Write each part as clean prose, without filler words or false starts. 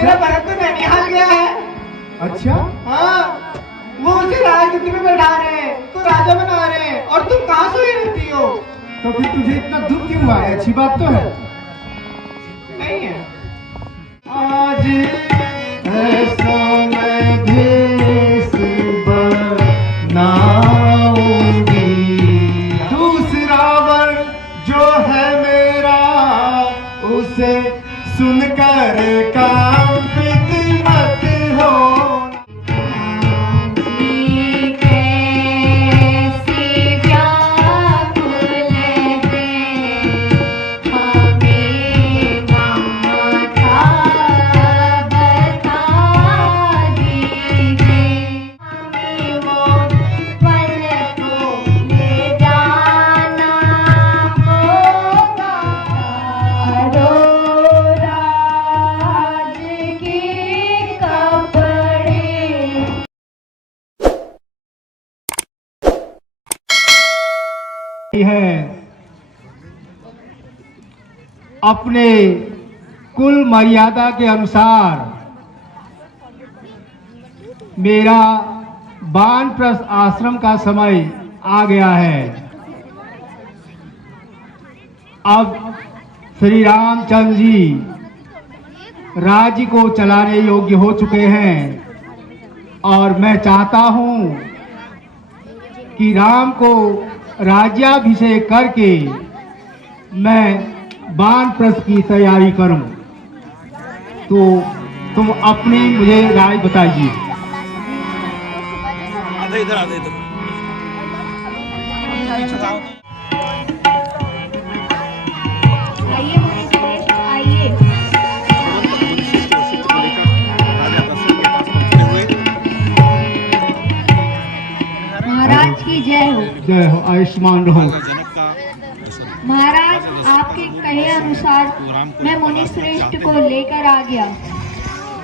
मेरा भरत तो ननिहाल गया है। अच्छा हाँ, वो उसे राजगद्दी में बैठा रहे हैं, तो राजा बना रहे हैं, और तुम कहाँ सोई रहती हो? तो फिर तुझे इतना दुख क्यों हुआ है? अच्छी बात तो है। नहीं है। आज ऐसा मैं भेष बनाऊंगी, दूसरा वर जो है मेरा उसे सुनकर कांपित मत हो। है अपने कुल मर्यादा के अनुसार मेरा वानप्रस्थ आश्रम का समय आ गया है। अब श्री रामचंद्र जी राज्य को चलाने योग्य हो चुके हैं और मैं चाहता हूं कि राम को राज्याभिषेक करके मैं वानप्रस्थ की तैयारी करूं। तो तुम अपनी मुझे राय बताइए। इधर आइए। महाराज की जय हो। जय हो, आयुष्मान रहो। महाराज, आपके कहे अनुसार मैं मुनि श्रेष्ठ को लेकर आ गया।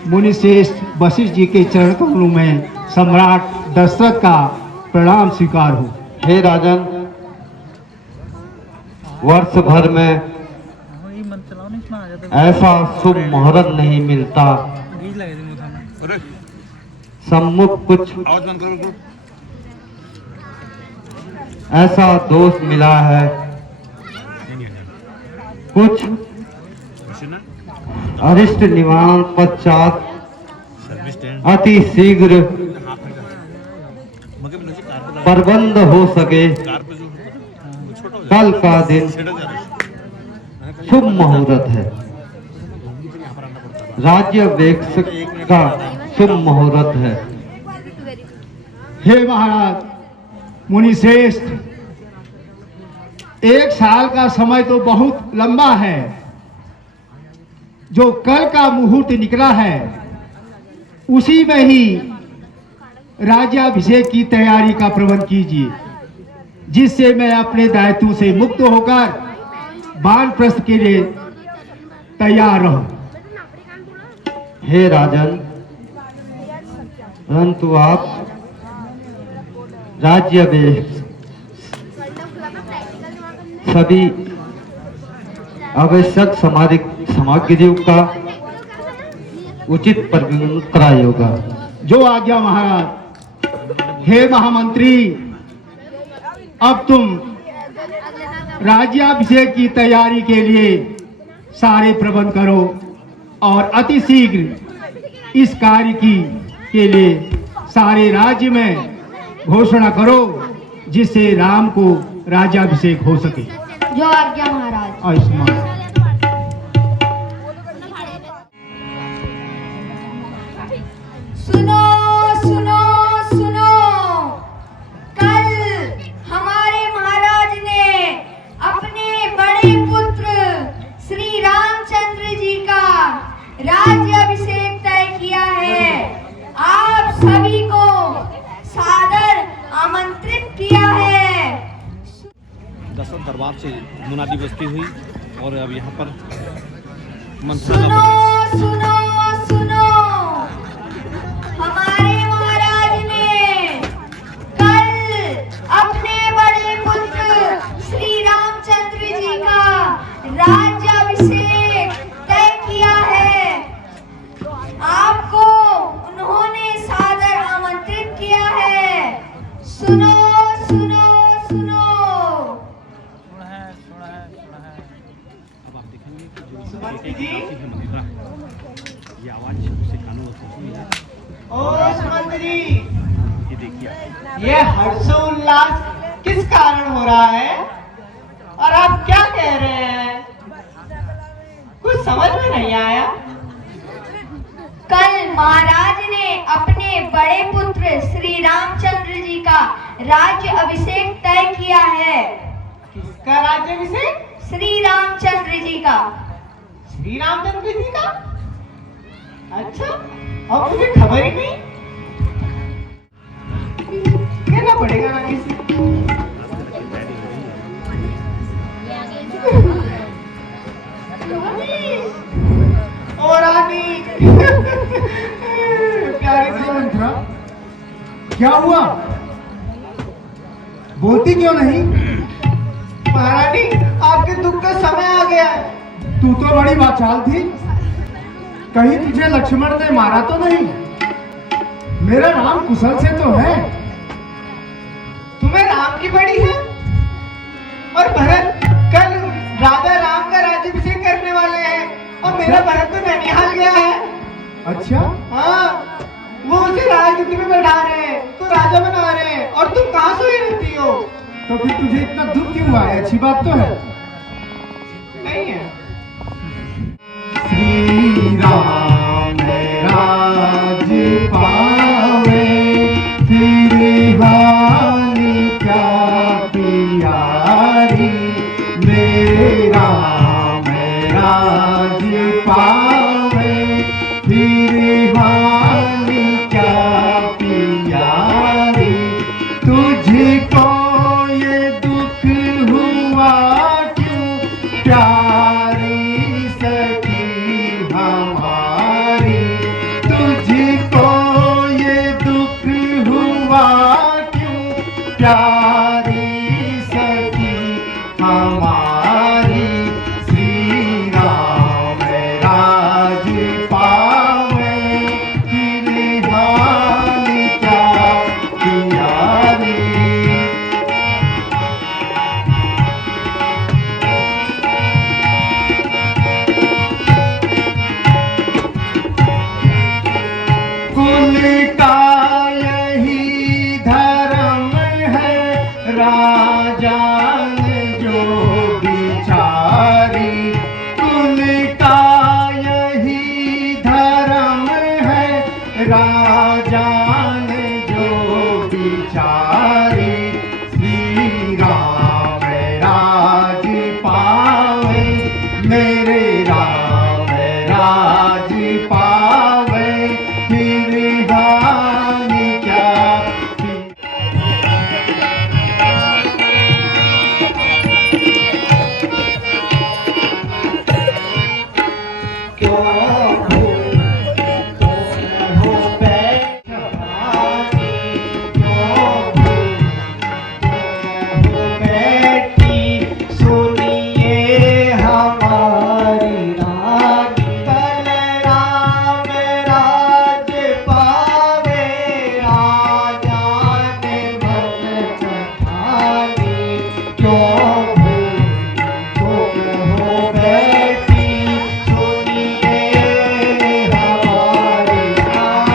मुनि श्रेष्ठ वशिष्ठ जी के चरण कमलों में सम्राट दशरथ का प्रणाम स्वीकार हो। हे राजन, वर्ष भर में ऐसा शुभ मुहूर्त नहीं मिलता। सम्मुख कुछ ऐसा दोष मिला है, कुछ अरिष्ट निवारण पश्चात अति शीघ्र प्रबंध हो सके। कल का दिन शुभ मुहूर्त है, राज्याभिषेक का शुभ मुहूर्त है। हे महाराज मुनि श्रेष्ठ, 1 साल का समय तो बहुत लंबा है। जो कल का मुहूर्त निकला है उसी में ही राज्याभिषेक की तैयारी का प्रबंध कीजिए, जिससे मैं अपने दायित्व से मुक्त होकर वानप्रस्थ के लिए तैयार रहूं। हे राजन, परंतु आप राज्याभिषेक सभी आवश्यक सामग्रियों का उचित प्रबंध कराया होगा। जो आज्ञा महाराज। हे महामंत्री, अब तुम राज्याभिषेक की तैयारी के लिए सारे प्रबंध करो और अति शीघ्र इस कार्य के लिए सारे राज्य में घोषणा करो, जिससे राम को राज्याभिषेक हो सके। जो आज्ञा महाराज। आयुष्मान। सुनो सुनो सुनो, कल हमारे महाराज ने अपने बड़े पुत्र श्री रामचंद्र जी का राज्याभिषेक तय किया है। आप सभी को सादर आमंत्रित किया है। दशरथ दरबार से मुनादी बजती हुई और अब यहाँ पर सुनो सुनो सुनो, हमारे महाराज ने कल अपने बड़े पुत्र श्री रामचंद्र जी का राज्याभिषेक तय किया है। सुमंत जी मदिरा ये आवाज उससे कानों में पहुंची है। ओ सुमंत जी, ये देखिए ये हर्षोल्लास किस कारण हो रहा है और आप क्या कह रहे हैं? कुछ समझ में नहीं आया। कल महाराज ने अपने बड़े पुत्र श्री रामचंद्र जी का राज्य अभिषेक तय किया है। किसका राज्याभिषेक? श्री रामचंद्र जी का। श्री रामचंद्र जी का? अच्छा, और मुझे खबर ही नहीं। कहना पड़ेगा ना किसी। और रानी प्यारे से मंत्रा, क्या हुआ? बोलती क्यों नहीं? महारानी, आपके दुख का समय आ गया है। तू तो बड़ी बाचाल थी, कहीं तुझे लक्ष्मण ने मारा तो नहीं? मेरा राम कुशल से तो है। तुम्हें राम की पड़ी है और भरत कल राजा राम का राज्याभिषेक करने वाले हैं और मेरा भरत तो ननिहाल गया है। अच्छा, हाँ, वो उसे राजगद्दी में बैठा रहे हैं, तो राजा बना रहे हैं और तुम कहाँ सोई रहती हो? तो फिर तुझे इतना दुख क्यों हुआ है? अच्छी बात तो है। नहीं है। श्री राम राज पावे, फिर हानि क्या प्यारी। मेरे राम राज पावे, फिर हानि क्या प्यारी। तुझको ये दुख हुआ क्यों प्यारी सखी हमारी। तुझको ये दुख हुआ क्यों प्यारी सखी हमारी। श्री राम राज पावे, फिर हानि क्या प्यारी। कुल का यही धर्म है, राजान जो बिचारी। कुल का यही धर्म है, राजान जो बिचारी। श्री राम राज पावे, मेरे राम राज पावे, फिर हानि क्या। क्यों हो बैठी, बैठी सुनिए हमारी रानी। कल राम राज पावे, राजा ने मन चखानी। क्यों हो बैठी, सुनिए हमारी रानी।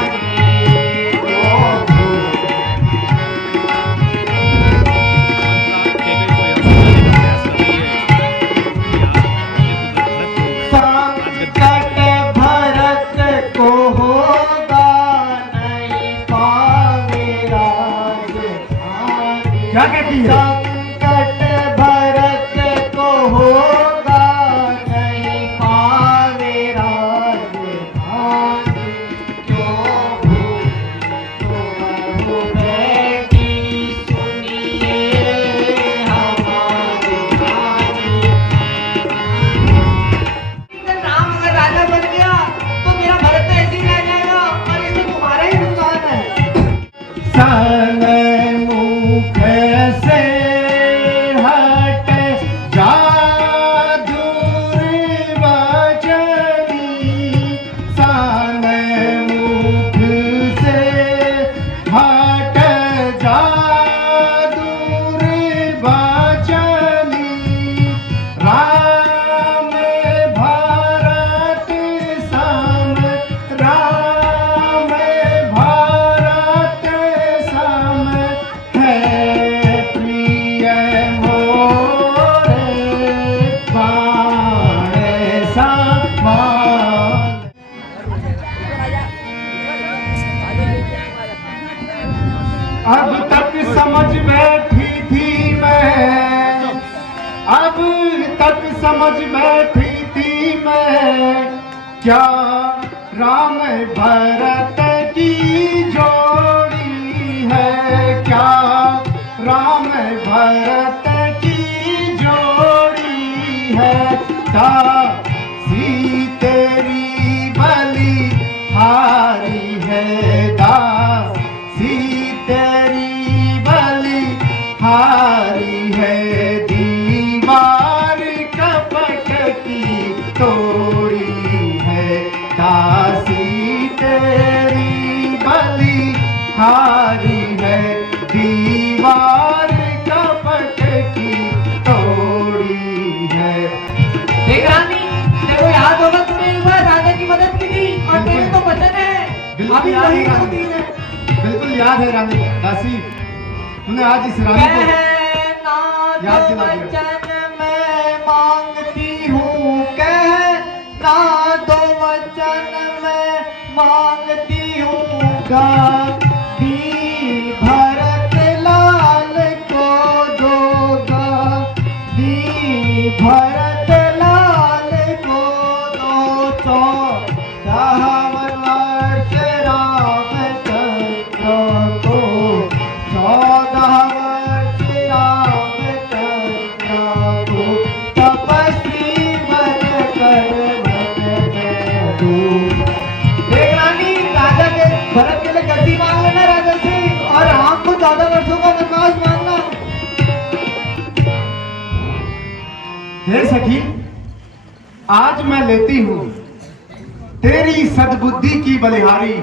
संकट भरत को होगा नहीं पावे राजधानी। क्या कहती है? संकट भरत को होगा नहीं पावे राजधानी। क्यों हो बैठी, सुनिए हमारी रानी। राम अगर राजा बन गया तो मेरा भरत तो ऐसे ही रह जाएगा और इसमें तुम्हारा ही नुकसान है। सन मुख से अब तक समझ बैठी थी मैं, अब तक समझ बैठी थी मैं, क्या राम भरत की जोड़ी है, क्या राम भरत की जोड़ी है, दासी तेरी बलि हारी है, दासी तेरी बलि हारी है, दीवार कपट की तोड़ी है, दासी तेरी बलि हारी है, दीवार कपट की तोड़ी है। देख रानी, तेरे को याद होगा तूने एक बार राजा की मदद की थी और तेरे तो वचन है अभी याद वही है होती रानी, है। बिल्कुल याद है रानी दासी, तूने आज इस रानी को याद दिला दिया। वचन मैं मांगती हूँ, कहना दो वचन मैं मांगती हूँ, गादी भरत लाल को दोगा, दी भरत लाल को दो, 14 वर्ष रामचंद्र को, 14 वर्ष रामचंद्र को, तपस्वी बनकर वन में दूर। देख रानी, राजा के भरत के लिए गद्दी मांग लेना राजा से, और राम को 14 वर्षों का वनवास मांगना। हे सखी, आज मैं लेती हूँ तेरी सद्बुद्धि की बलिहारी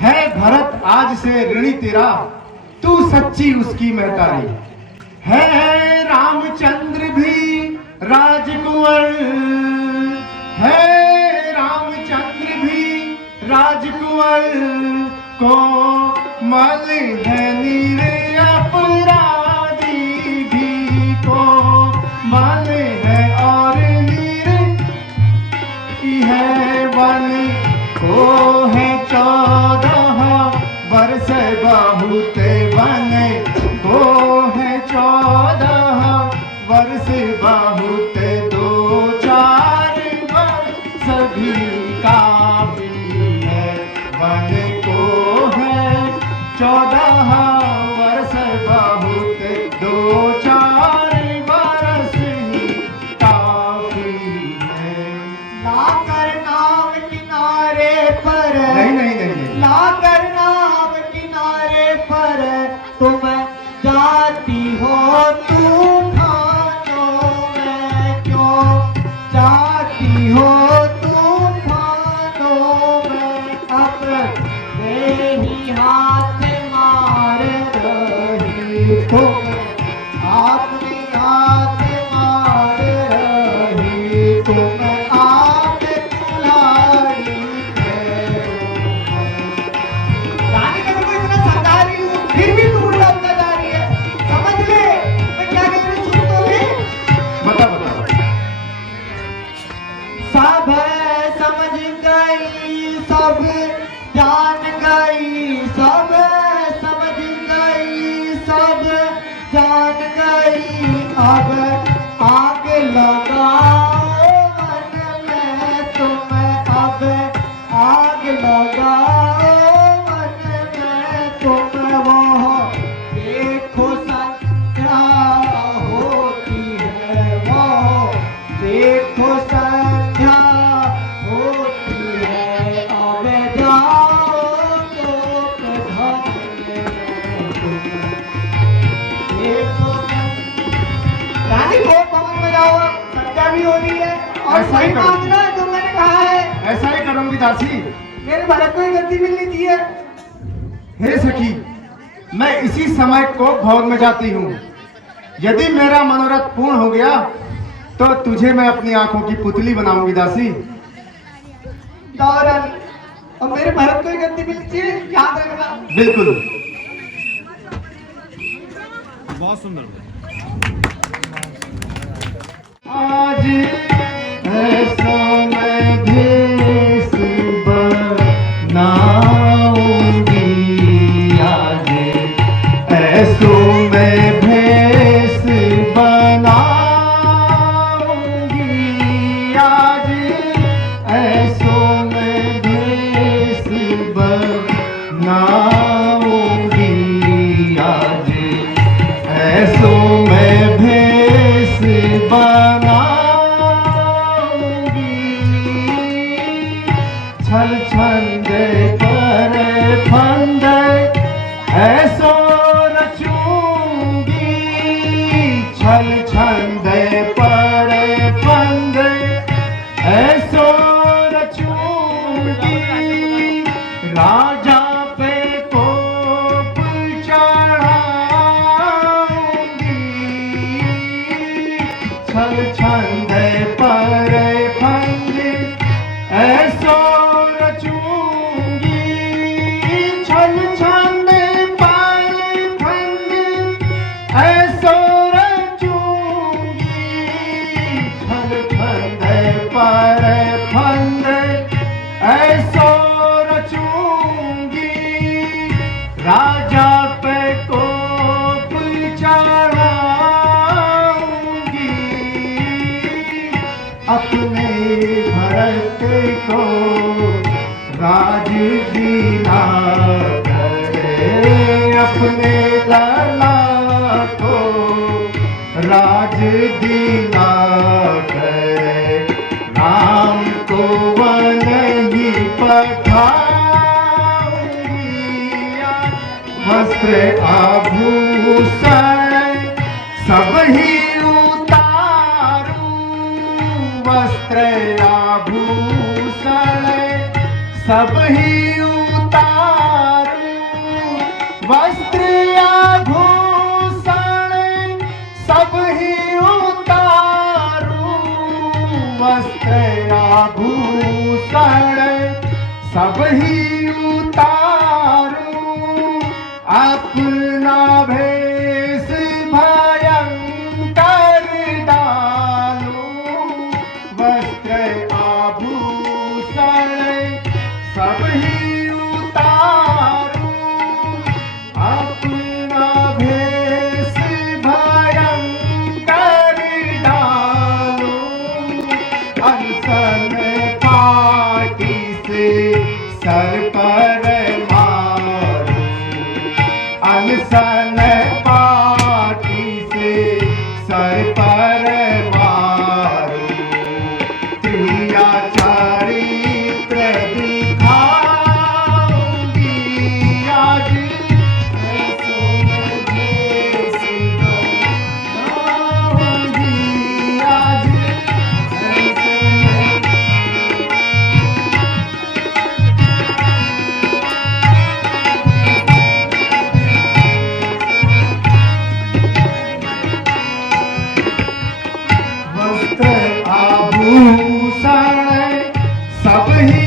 है, भरत आज से ऋणी तेरा, तू सच्ची उसकी महतारी है, रामचंद्र भी राजकुंवर है, रामचंद्र भी राजकुंवर को मल है नीर अपराधी भी को मल है और नीर है, वन को है 14 वर्ष बहुत वन को है 14 वर्ष बहुत, 2-4 वर्ष भी काफी है, वन को है 14 वर्ष बहुत, 2-4 वर्ष ही काफी है। लाकर नाम किनारे पर, नहीं। लाकर नाम किनारे पर, तुम जाती हो तूफानों में, क्यों जाती हो तूफानों में, अपने ही हाथ मार रही तुम, अपने हाथ मार रही तुम, आग कुल्हाड़ी है। रानी का को इतना समझा रही हूँ, फिर भी तू उल्टा उल्टा जा रही है, समझ ले मैं क्या कह रही हूँ, सुन तो ले। बता सब समझ गई, सब जान गई, सब समझ गई, सब जान गई, अब आग लगाओ मन में तुम, अब आग लगाओ मन में तुम, वो देखो संध्या होती है, वो देखो संध्या होती है, अब जाओ लोक धन्य में तुम, देखो रानी को भवन में जाओ, संध्या भी हो रही है और ऐसा ही सही करो। मांगना है जो मैंने कहा है, ऐसा ही करूंगी दासी। मेरे भरत को ही गद्दी मिलनी चाहिए। हे सखी, मैं इसी समय को भवन में जाती हूँ, यदि मेरा मनोरथ पूर्ण हो गया तो तुझे मैं अपनी आंखों की पुतली बनाऊंगी दासी। जाओ रानी, और मेरे भरत को ही गद्दी मिलनी चाहिए, याद रखना। बिल्कुल। बहुत सुंदर। आज ऐसा मैं भेष बनाऊंगी, आज पर फंद ऐसो रचूंगी, राजा पे कोप चढ़ाऊंगी, अपने भरत को राज दिला करे, अपने लाला को राज दिला करे, राम को वन ही पठाऊंगी, वस्त्र आभूषण सब ही उतारूं, वस्त्र आभूषण सब ही उतारूं, वस्त्र आभूषण सब ही उतारूं, वस्त्र आभूषण सब ही उतारूं, अपना भेष भयंकर डालूं, वस्त्र आभूषण सब ही उतारूं, अपना भेष भयंकर डालूं, अनशन पाटी से सर पर मारूं, अनशन पाटी से सर पर मारूं, त्रिया चरित्र दिखाऊंगी, आज ऐसो मैं भेष बनाऊंगी, आज ऐसो मैं वस्त्र आभूषण सब ही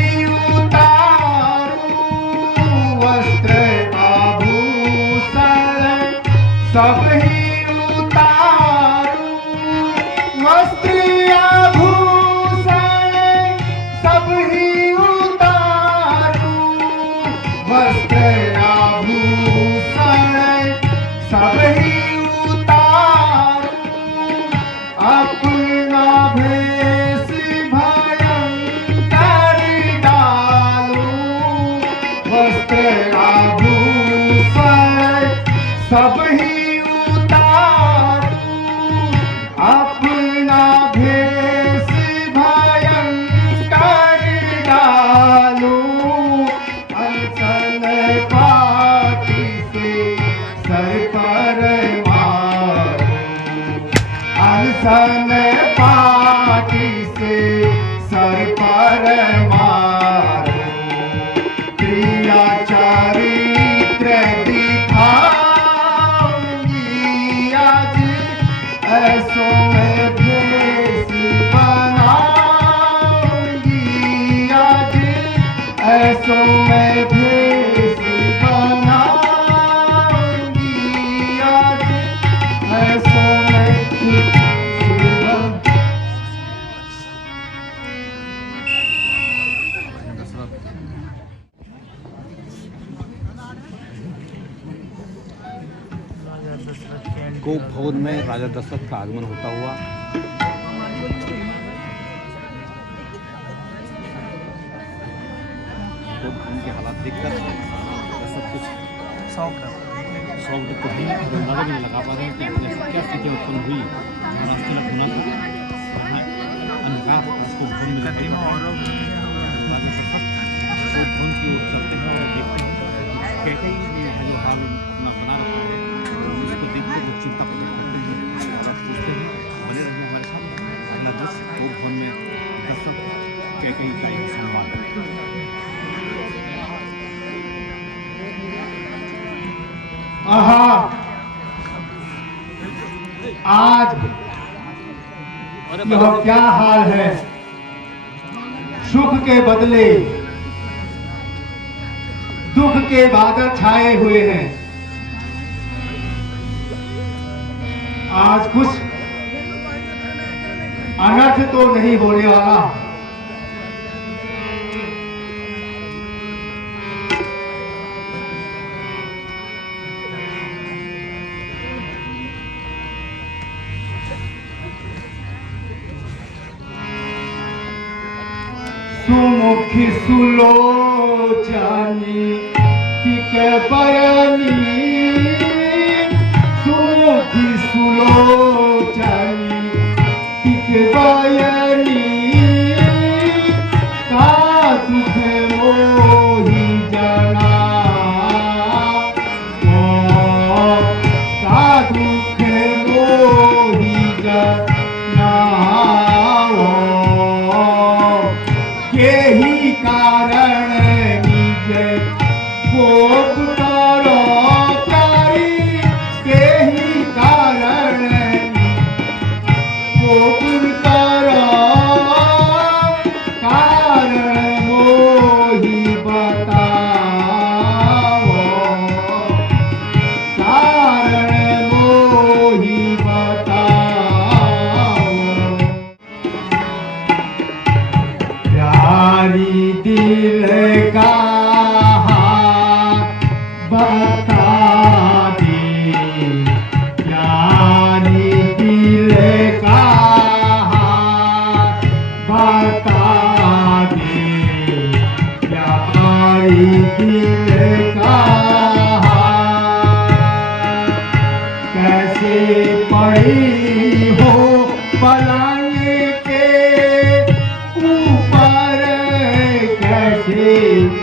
उतारूं, वस्त्र आभूषण सब ही उतारूं, वस्त्र आभूषण सब ही उतारूं, वस्त्र आभूषण सब ही उतारूं, अपना भेष भयंकर डालूं, वस्त्र आभूषण सब ही उतारूं, अपना भेष भयंकर डालूं, अनशन पाटी से सर पर मारूं, अनशन पाटी से सर पर मारूं, प्रिया चरित्र दिखाऊंगी, आज ऐसो मैं भेष बनाऊंगी, आज ऐसो मैं भेष बनाऊंगी, आज ऐसो मैं भेष गोप भवन में राजा दशरथ का आगमन होता हुआ गोप भवन के हालात देखकर दशरथ कुछ शौक तो भी अंदाजा भी नहीं लगा पा रहे हैं कि क्या स्थिति उत्पन्न हुई महाराष्ट्र में घुना अंधकार उसको भून मिलते हैं और भून की ओर चलते हैं और देखते हैं कैसे ही जो हाल अपना बना रखा है उसको देखते हुए चिंता प्रकट करते हैं पूछते हैं बने रहिए हमारे साथ अगला 10 गोप भवन में दशरथ कैकेयी का एक संवाद। आहा, आज यह क्या हाल है, सुख के बदले दुख के बादल छाए हुए हैं। आज कुछ अनर्थ तो नहीं होने वाला। सुमुखी सुलोचनी टिक बरनी सुमुखी सुलोचनी टिक बरनी का दुख मोहि जना का दुख मोहि जना यही कारण निज कोप करो प्यारी यही कारण कोप करो कारण मोहि बताओ कारण मोहि बताओ प्यारी दिल का बता दे प्यारी दिल का बता दे प्यारी दिल का कैसे पड़ी हो पलंग के ऊपर कैसे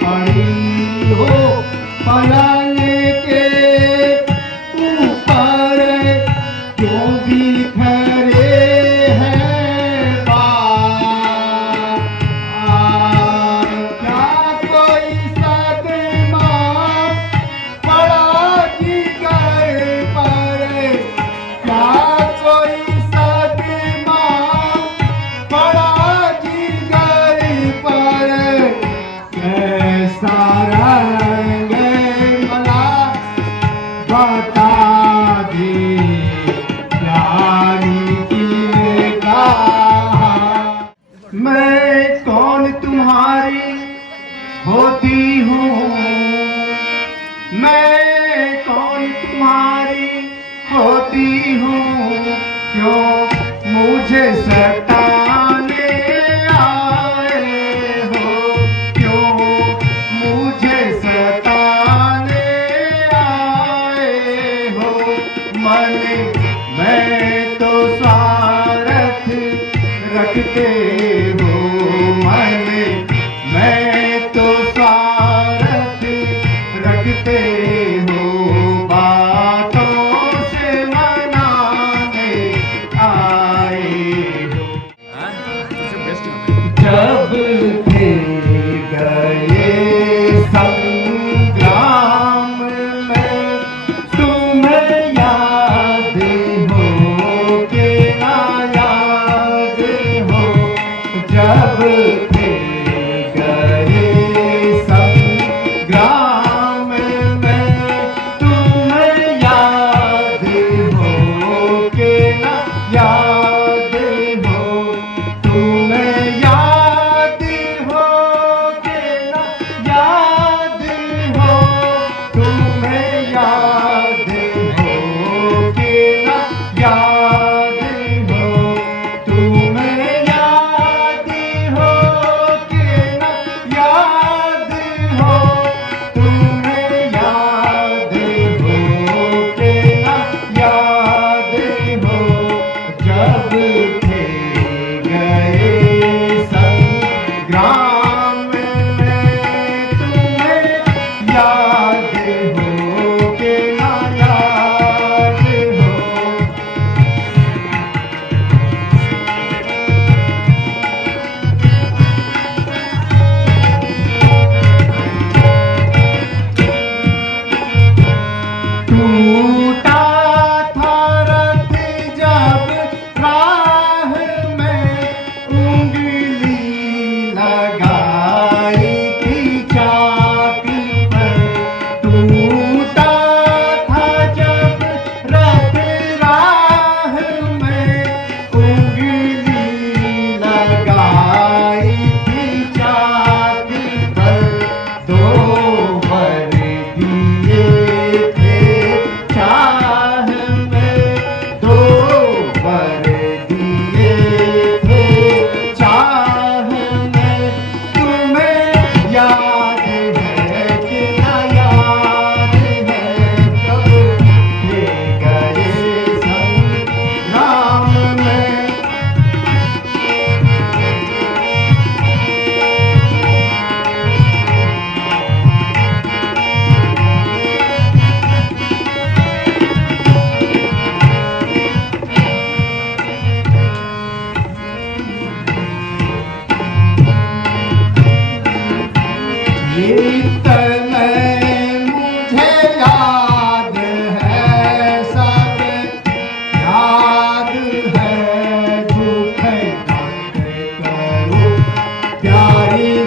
पड़ी हो पलंग के ऊपर क्यों बिखरे हैं बाल क्या कोई सदमा पड़ा जिगर पर क्या कोई सदमा पड़ा जिगर पर कैसा रंग मला बता दे प्यारी दिल का मैं कौन तुम्हारी होती हूँ मैं कौन तुम्हारी होती हूँ क्यों मुझे सताने आए हो क्यों मुझे सताने आए हो मन में तो स्वार्थ रखते हो मन में तो स्वार्थ रखते हो बातों से मनाने आए हो जब थे गए संग्राम में तुम्हें याद हो के ना याद हो जब थे गए संग्राम में तुम्हें याद हो के ना याद हो तुम्हें याद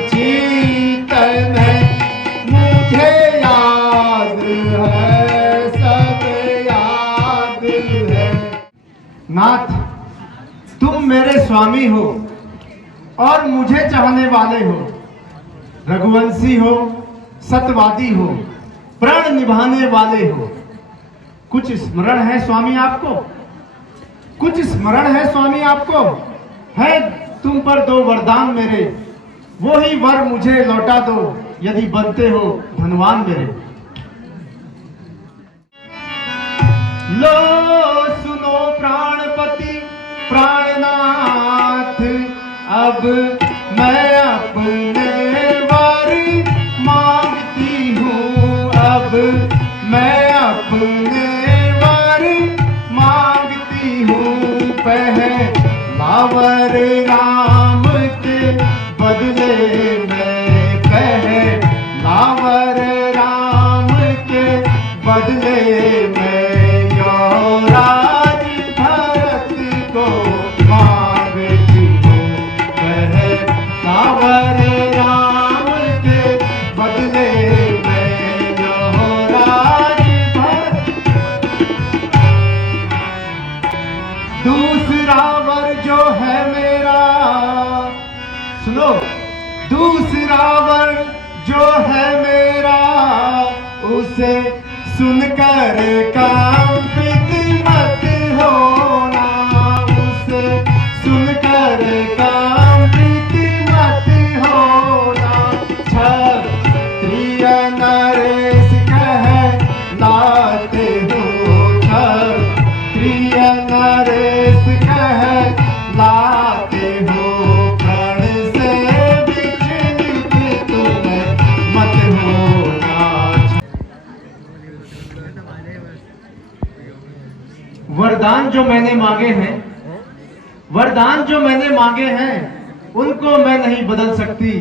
चित्त में मुझे याद है, सब याद है। नाथ, तुम मेरे स्वामी हो और मुझे चाहने वाले हो, रघुवंशी हो, सत्यवादी हो, प्रण निभाने वाले हो। कुछ स्मरण है स्वामी आपको? कुछ स्मरण है स्वामी आपको? है तुम पर 2 वरदान मेरे, वो ही वर मुझे लौटा दो यदि बनते हो धनवान मेरे। लो सुनो प्राणपति प्राणनाथ, अब मैं अपने वर मांगती हूँ, अब मैं अपने वर मांगती हूँ। पहलावर राम के बदले में, पहलावर राम के बदले में युवराज भरत को मांगती हूँ। पहलावर राम के बदले में युवराज भरत। दूसरा वर जो है मेरा, सुनो, दूसरा वर जो है मेरा, उसे सुनकर कंपित मत होना, उसे सुनकर कंपित मत होना। क्षत्रिय नरेश कहलाते हो, क्षत्रिय नरेश कहलाते हो। प्रण से विचलित तुम मत होना। वरदान जो मैंने मांगे हैं, वरदान जो मैंने मांगे हैं, उनको मैं नहीं बदल सकती।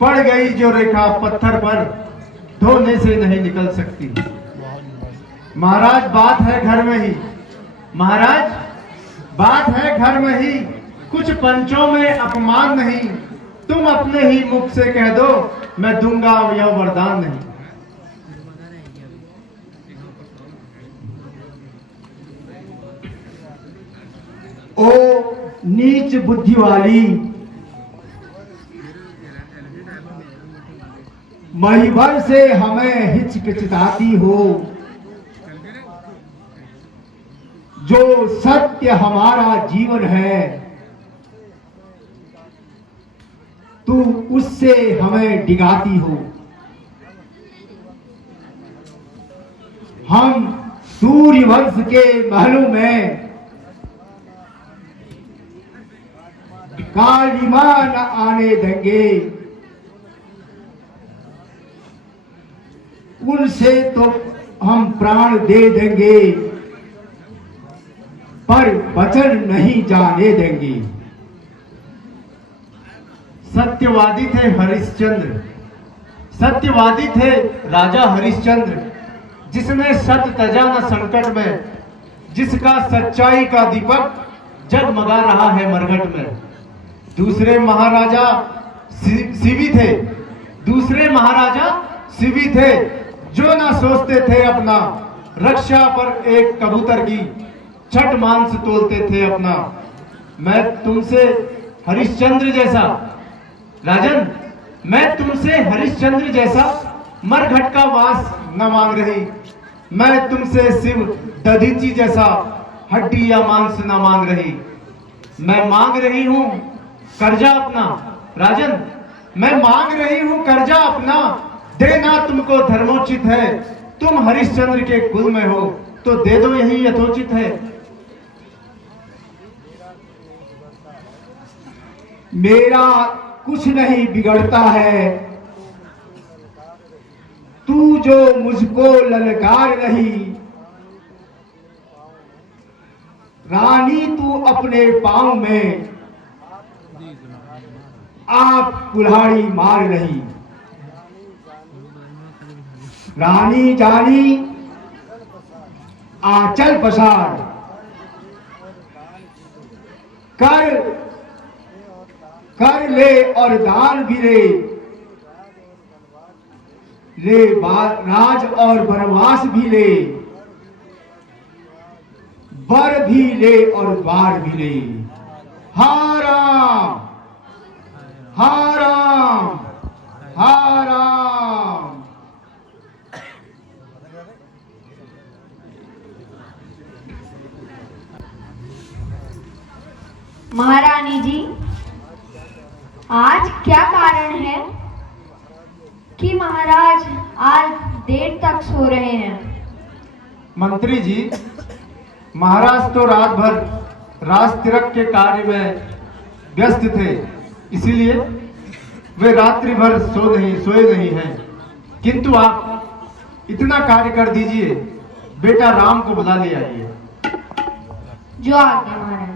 पड़ गई जो रेखा पत्थर पर, धोने से नहीं निकल सकती। महाराज बात है घर में ही, महाराज बात है घर में ही, कुछ पंचों में अपमान नहीं। तुम अपने ही मुख से कह दो, मैं दूंगा यह वरदान नहीं। ओ नीच बुद्धि वाली, महिभर से हमें हिचकिचाती हो। जो सत्य हमारा जीवन है, तू उससे हमें डिगाती हो। हम सूर्यवंश के महलों में कालिमा न आने देंगे। उनसे तो हम प्राण दे देंगे, पर वचन नहीं जाने देंगे। सत्यवादी थे हरिश्चंद्र, सत्यवादी थे राजा हरिश्चंद्र, जिसने सत्य तजा न संकट में, जिसका सच्चाई का दीपक जगमगा रहा है मरघट में। दूसरे महाराजा शिवी थे, दूसरे महाराजा शिवी थे, जो ना सोचते थे अपना रक्षा पर एक कबूतर की छठ मांस तोलते थे अपना। मैं तुमसे हरिश्चंद्र जैसा, राजन, मैं तुमसे हरिश्चंद्र जैसा मरघट का वास न मांग रही। मैं तुमसे शिव दधीची जैसा हड्डी या मांस न मांग रही। मैं मांग रही हूं कर्जा अपना, राजन, मैं मांग रही हूं कर्जा अपना। देना तुमको धर्मोचित है, तुम हरिश्चंद्र के कुल में हो, तो दे दो, यही यथोचित है। मेरा कुछ नहीं बिगड़ता है, तू जो मुझको ललकार रही। रानी तू अपने पांव में आप कुल्हाड़ी मार रही। रानी जानी आंचल पसार कर कर ले और दान भी ले, राज और वनवास भी ले, वर भी ले और द्वार भी ले। हा राम, हा राम, हा राम। महारानी जी, आज क्या कारण है कि महाराज आज देर तक सो रहे हैं? मंत्री जी, महाराज तो रात भर राज तिलक के कार्य में व्यस्त थे, इसीलिए वे रात्रि भर सोए नहीं हैं। किंतु आप इतना कार्य कर दीजिए, बेटा राम को बुला ले आइए। जो आज्ञा महाराज।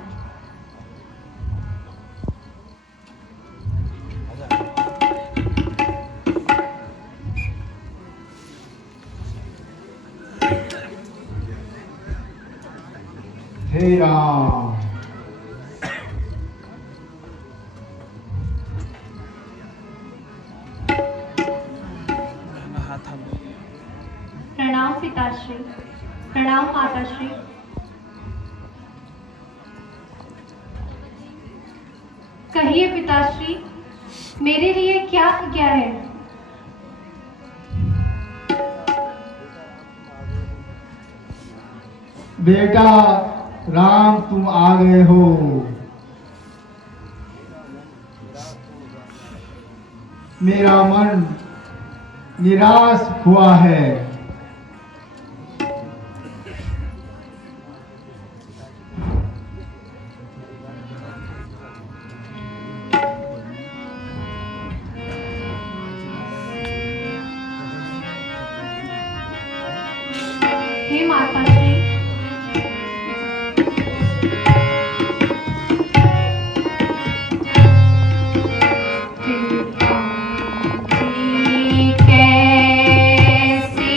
हे राम। प्रणाम पिताश्री, प्रणाम माताश्री। कहिए पिताश्री, मेरे लिए क्या आज्ञा है? बेटा राम, तुम आ गए हो। मेरा मन निराश हुआ है। हे माताश्री, कैसी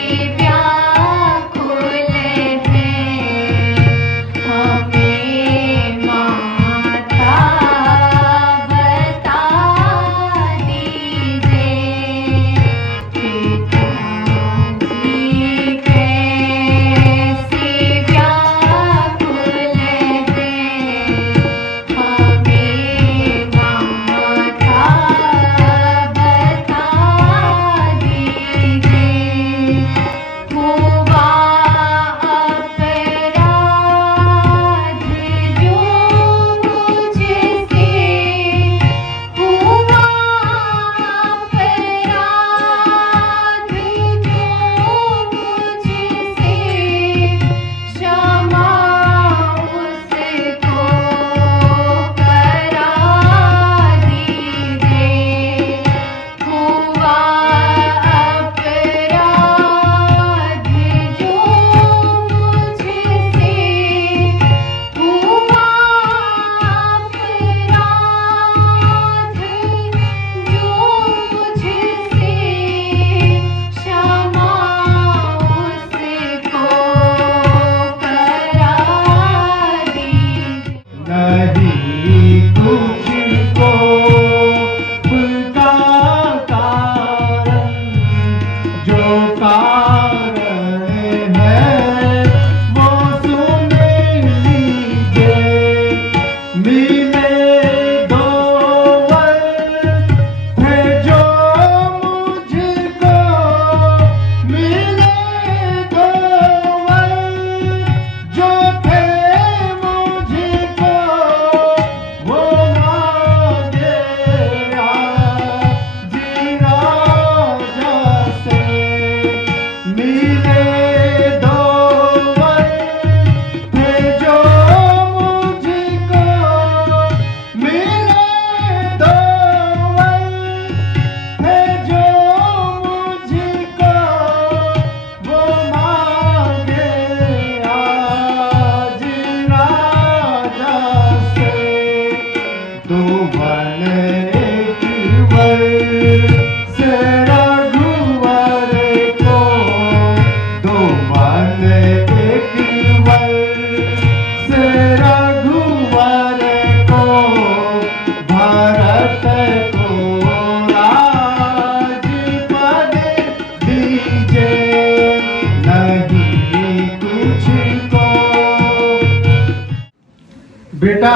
बेटा,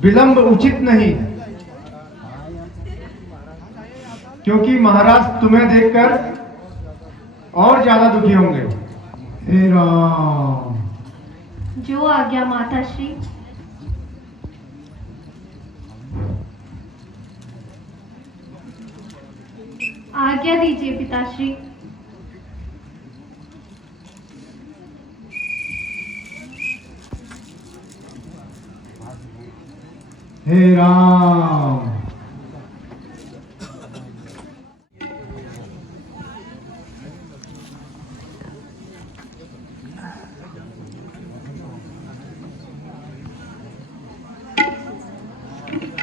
विलंब उचित नहीं, क्योंकि महाराज तुम्हें देखकर और ज्यादा दुखी होंगे। हे राम। जो आज्ञा माता श्री। आज्ञा दीजिए पिताश्री। हे राम।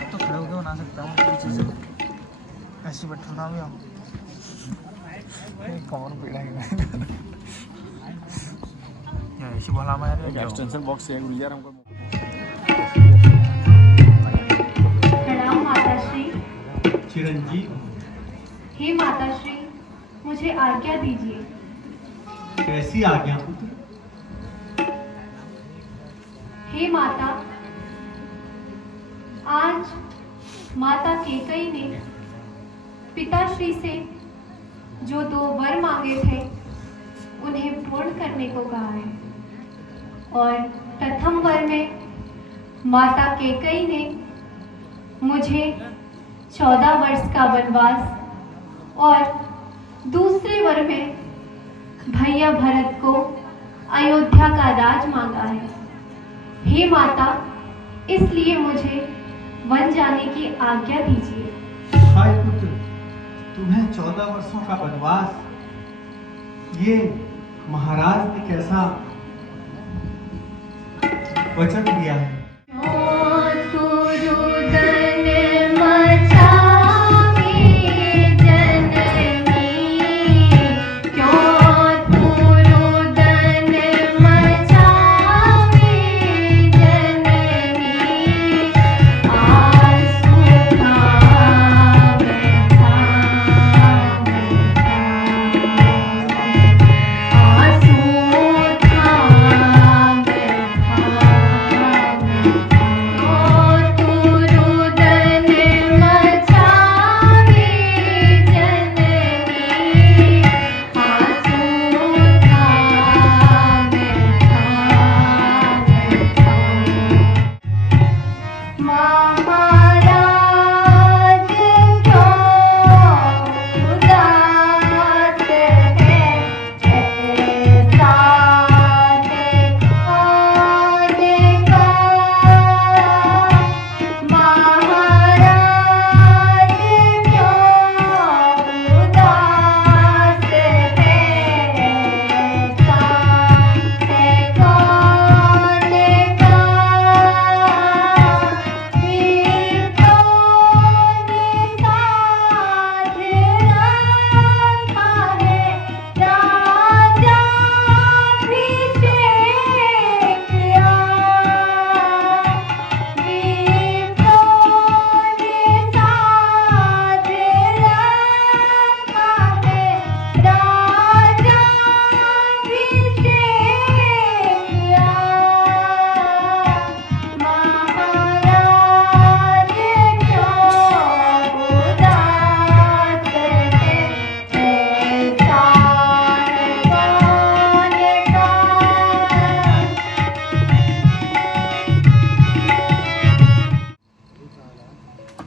तो खड़े होकर बना सकता हूँ पीछे से ऐसे बैठना भी हम कौन पीड़ा है यार ऐसे बोला मैं यार एक्सटेंशन बॉक्स है गुलिया हमको। प्रणाम माताश्री। चिरंजीव। हे माताश्री, मुझे आज्ञा दीजिए। कैसी आज्ञा पुत्र? हे माता, आज माता केकई ने पिताश्री से जो 2 वर मांगे थे उन्हें पूर्ण करने को कहा है। और प्रथम वर में माता केकई ने मुझे 14 वर्ष का वनवास और दूसरे वर में भैया भरत को अयोध्या का राज मांगा है। हे माता, इसलिए मुझे वन जाने की आज्ञा दीजिए। हाय पुत्र, तुम्हें 14 वर्षों का वनवास, ये महाराज ने कैसा वचन दिया है।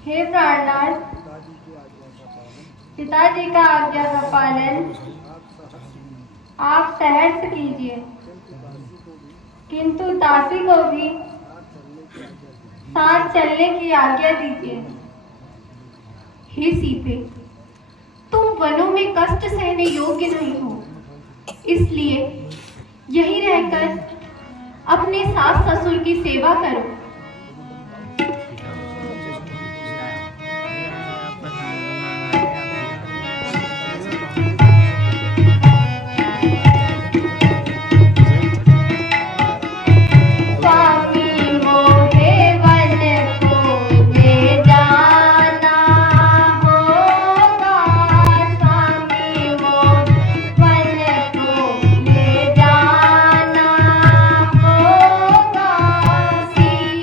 हे प्राणनाथ, पिताजी का आज्ञा का पालन आप सहर्ष कीजिए, किंतु दासी को भी साथ चलने की आज्ञा दीजिए। हे सीते, तुम वनों में कष्ट सहने योग्य नहीं हो, इसलिए यहीं रहकर अपने सास ससुर की सेवा करो। See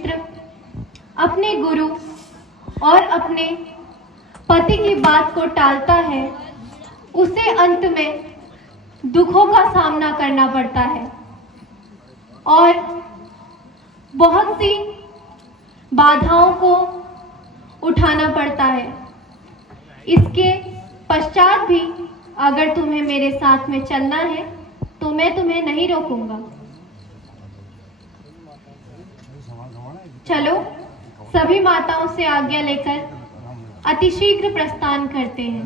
मित्र अपने गुरु और अपने पति की बात को टालता है, उसे अंत में दुखों का सामना करना पड़ता है और बहुत सी बाधाओं को उठाना पड़ता है। इसके पश्चात भी अगर तुम्हें मेरे साथ में चलना है तो मैं तुम्हें नहीं रोकूंगा। चलो, सभी माताओं से आज्ञा लेकर अतिशीघ्र प्रस्थान करते हैं।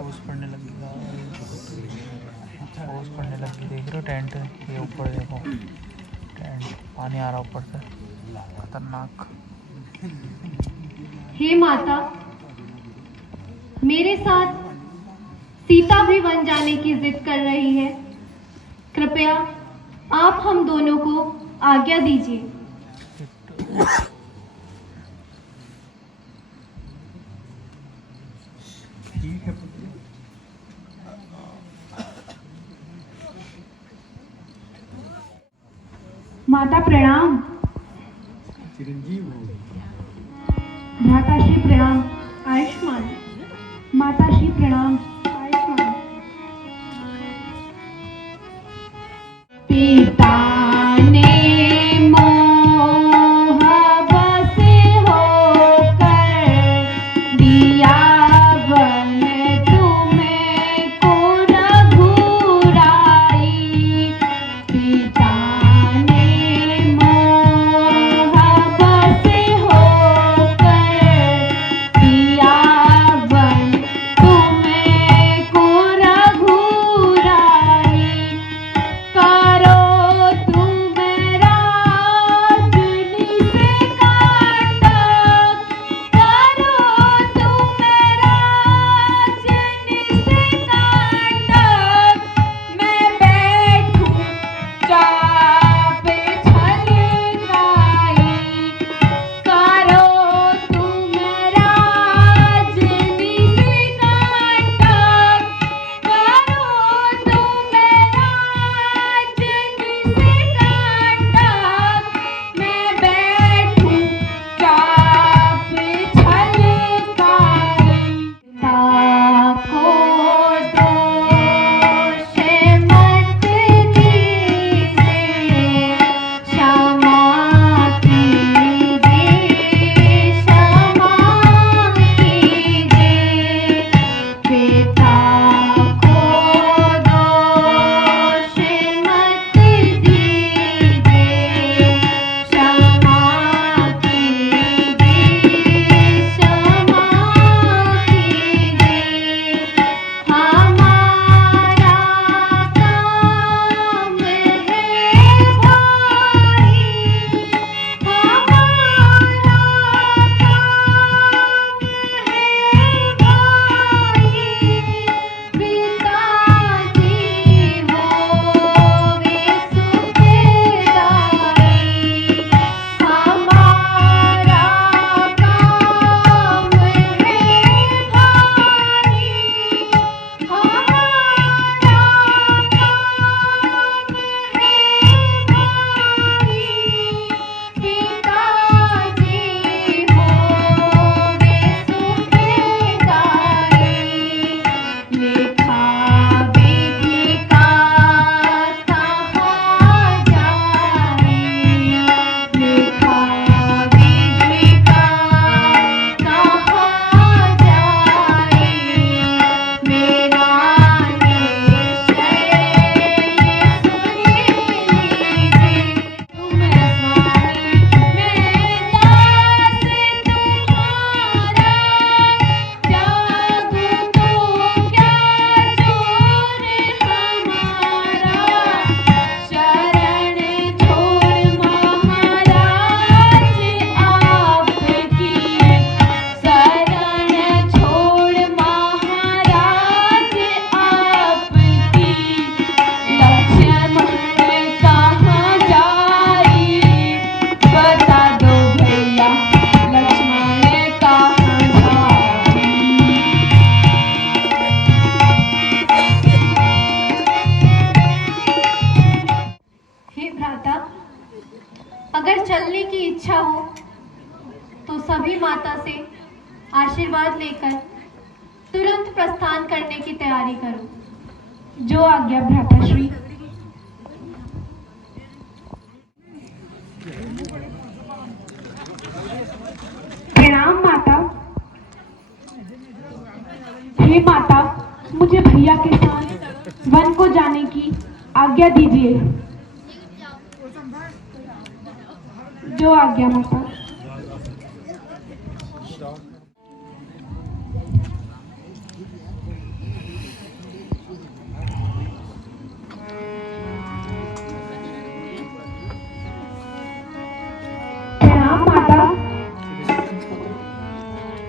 ओस पड़ने लगी, ओस पड़ने लगी। देख रहे हो टेंट, ये ऊपर देखो टेंट, पानी आ रहा ऊपर से, खतरनाक। हे माता, मेरे साथ सीता भी वन जाने की जिद कर रही है। कृपया आप हम दोनों को आज्ञा दीजिए। माता प्रणाम। भ्राताश्री प्रणाम। आयुष्मान। माताश्री प्रणाम। आयुष्मान। पिता ने मोह बस होकर दिया वन तुम्हें को रघुराई। पिता ने मोह बस होकर दिया वन तुम्हें को रघुराई। करो तुम राजनी से कांटक, करो तुम राजनी से कांटक। मैं बैठूं अगर चलने की इच्छा हो तो सभी माता से आशीर्वाद लेकर तुरंत प्रस्थान करने की तैयारी करो। जो आज्ञा भ्राताश्री। प्रणाम माता। हे माता, मुझे भैया के साथ वन को जाने की आज्ञा दीजिए। जो आज्ञा माता। प्रणाम माता।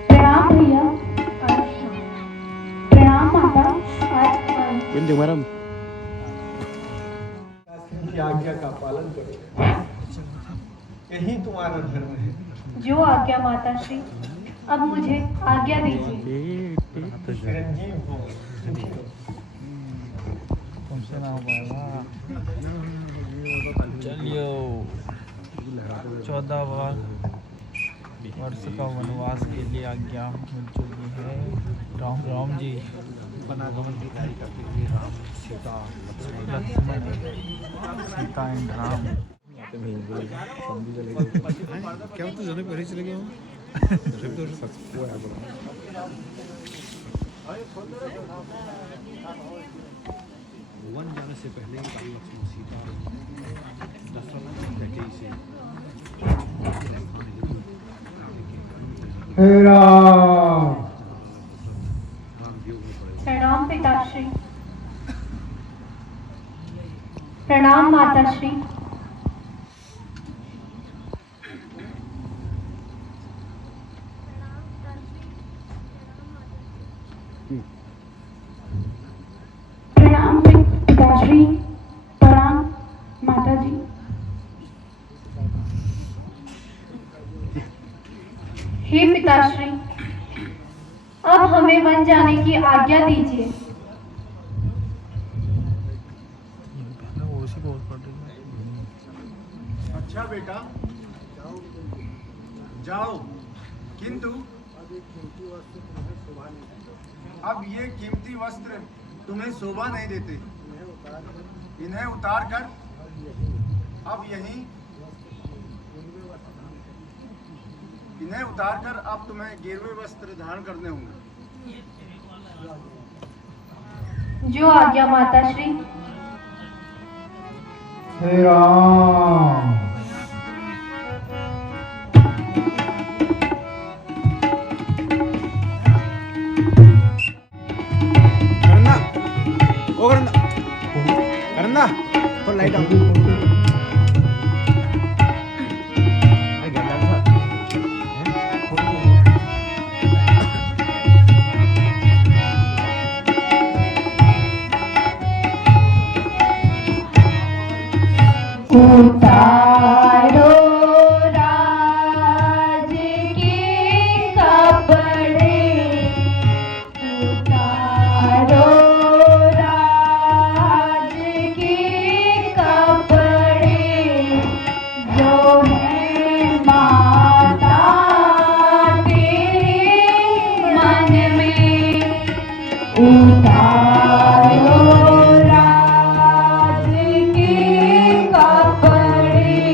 प्रणाम भैया। प्रणाम माता। मैडम की आज्ञा का पालन करो, यही तुम्हारा धर्म है। जो आज्ञा माता श्री। अब मुझे आज्ञा दीजिए। चिरंजीव हो, सुखी हो। तुमसे ना हो पाएगा। चलियो 14 वर्ष का वनवास के लिए आज्ञा मिल चुकी है। राम राम जी वनागमन की तैयारी करते हुए राम सीता लक्ष्मण सीता एंड राम। क्या तो जाने पहले चले गए वन जाने से पहले राम लक्ष्मण सीता दशरथ कैकेयी से हे राम। प्रणाम पिताश्री। प्रणाम माताश्री। प्रणाम पिताश्री। प्रणाम माताजी। हे पिताश्री, अब हमें वन जाने की आज्ञा दीजिए। उसी को पड़ रही है। अच्छा बेटा, जाओ, किंतु अब ये कीमती वस्त्र तुम्हें शोभा नहीं देते। इन्हें उतार कर अब तुम्हें गिरवे वस्त्र धारण करने होंगे। जो आज्ञा माताश्री। हे राम। करना ओ करना तो लाइट ऑन उतारो राज के कपड़े। उतारो राज के कपड़े। जो है माता तेरे मन में। उतारो राज के कपड़े।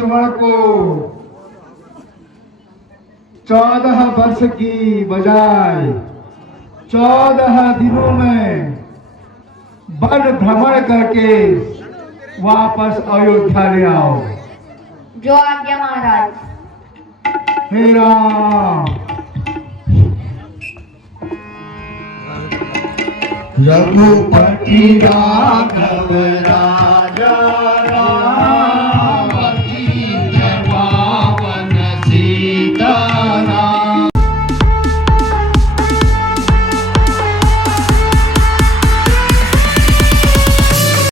लक्ष्मण को 14 वर्ष की बजाय 14 दिनों में वन भ्रमण करके वापस अयोध्या ले आओ। जो आज्ञा महाराज। हे राम। रघुपति राघव राजा